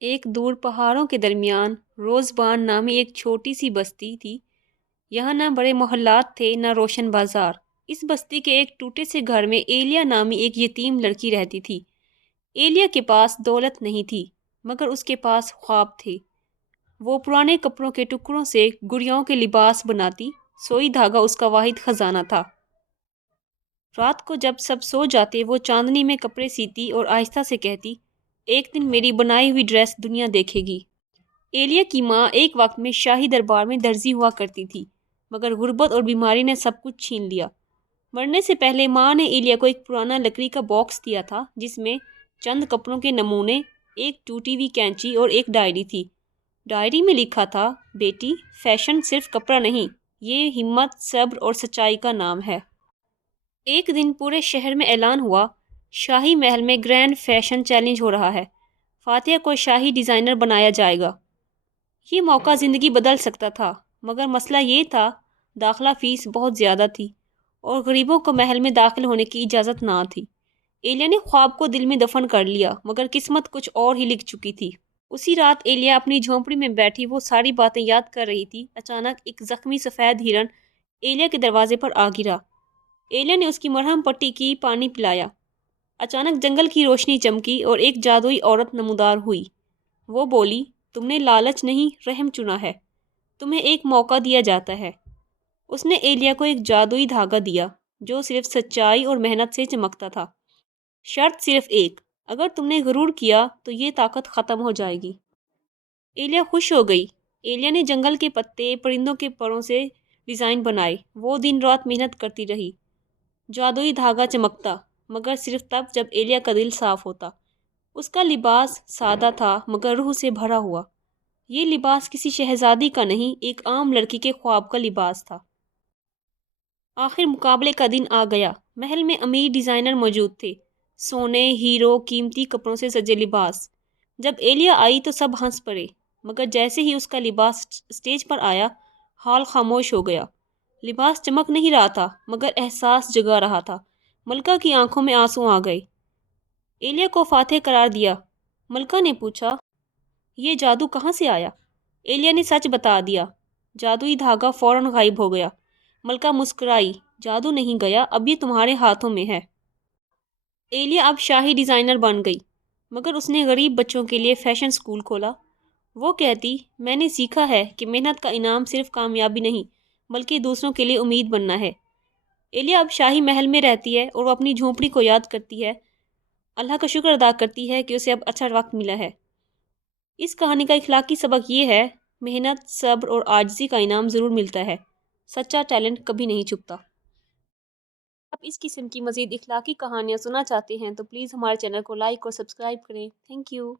ایک دور پہاڑوں کے درمیان روزبان نامی ایک چھوٹی سی بستی تھی۔ یہاں نہ بڑے محلات تھے نہ روشن بازار۔ اس بستی کے ایک ٹوٹے سے گھر میں ایلیا نامی ایک یتیم لڑکی رہتی تھی۔ ایلیا کے پاس دولت نہیں تھی مگر اس کے پاس خواب تھے۔ وہ پرانے کپڑوں کے ٹکڑوں سے گڑیوں کے لباس بناتی، سوئی دھاگا اس کا واحد خزانہ تھا۔ رات کو جب سب سو جاتے وہ چاندنی میں کپڑے سیتی اور آہستہ سے کہتی، ایک دن میری بنائی ہوئی ڈریس دنیا دیکھے گی۔ ایلیا کی ماں ایک وقت میں شاہی دربار میں درزی ہوا کرتی تھی مگر غربت اور بیماری نے سب کچھ چھین لیا۔ مرنے سے پہلے ماں نے ایلیا کو ایک پرانا لکڑی کا باکس دیا تھا جس میں چند کپڑوں کے نمونے، ایک ٹوٹی ہوئی کینچی اور ایک ڈائری تھی۔ ڈائری میں لکھا تھا، بیٹی، فیشن صرف کپڑا نہیں، یہ ہمت، صبر اور سچائی کا نام ہے۔ ایک دن پورے شہر میں اعلان ہوا، شاہی محل میں گرینڈ فیشن چیلنج ہو رہا ہے، فاتح کو شاہی ڈیزائنر بنایا جائے گا۔ یہ موقع زندگی بدل سکتا تھا مگر مسئلہ یہ تھا، داخلہ فیس بہت زیادہ تھی اور غریبوں کو محل میں داخل ہونے کی اجازت نہ تھی۔ ایلیا نے خواب کو دل میں دفن کر لیا مگر قسمت کچھ اور ہی لکھ چکی تھی۔ اسی رات ایلیا اپنی جھونپڑی میں بیٹھی وہ ساری باتیں یاد کر رہی تھی۔ اچانک ایک زخمی سفید ہرن ایلیا کے دروازے پر آ گرا۔ ایلیا نے اس کی مرہم پٹی کی، پانی پلایا۔ اچانک جنگل کی روشنی چمکی اور ایک جادوئی عورت نمودار ہوئی۔ وہ بولی، تم نے لالچ نہیں، رحم چنا ہے، تمہیں ایک موقع دیا جاتا ہے۔ اس نے ایلیا کو ایک جادوئی دھاگا دیا جو صرف سچائی اور محنت سے چمکتا تھا۔ شرط صرف ایک، اگر تم نے غرور کیا تو یہ طاقت ختم ہو جائے گی۔ ایلیا خوش ہو گئی۔ ایلیا نے جنگل کے پتے، پرندوں کے پروں سے ڈیزائن بنائے۔ وہ دن رات محنت کرتی رہی۔ جادوئی دھاگا چمکتا مگر صرف تب جب ایلیا کا دل صاف ہوتا۔ اس کا لباس سادہ تھا مگر روح سے بھرا ہوا۔ یہ لباس کسی شہزادی کا نہیں، ایک عام لڑکی کے خواب کا لباس تھا۔ آخر مقابلے کا دن آ گیا۔ محل میں امیر ڈیزائنر موجود تھے، سونے، ہیرو، قیمتی کپڑوں سے سجے لباس۔ جب ایلیا آئی تو سب ہنس پڑے مگر جیسے ہی اس کا لباس اسٹیج پر آیا، ہال خاموش ہو گیا۔ لباس چمک نہیں رہا تھا مگر احساس جگا رہا تھا۔ ملکہ کی آنکھوں میں آنسو آ گئے۔ ایلیا کو فاتح قرار دیا۔ ملکہ نے پوچھا، یہ جادو کہاں سے آیا؟ ایلیا نے سچ بتا دیا۔ جادوئی دھاگا فوراً غائب ہو گیا۔ ملکہ مسکرائی، جادو نہیں گیا، اب یہ تمہارے ہاتھوں میں ہے۔ ایلیا اب شاہی ڈیزائنر بن گئی مگر اس نے غریب بچوں کے لیے فیشن سکول کھولا۔ وہ کہتی، میں نے سیکھا ہے کہ محنت کا انعام صرف کامیابی نہیں بلکہ دوسروں کے لیے امید بننا ہے۔ ایلیا اب شاہی محل میں رہتی ہے اور وہ اپنی جھونپڑی کو یاد کرتی ہے، اللہ کا شکر ادا کرتی ہے کہ اسے اب اچھا وقت ملا ہے۔ اس کہانی کا اخلاقی سبق یہ ہے، محنت، صبر اور عاجزی کا انعام ضرور ملتا ہے، سچا ٹیلنٹ کبھی نہیں چھپتا۔ آپ اس قسم کی مزید اخلاقی کہانیاں سننا چاہتے ہیں تو پلیز ہمارے چینل کو لائک اور سبسکرائب کریں۔ Thank you.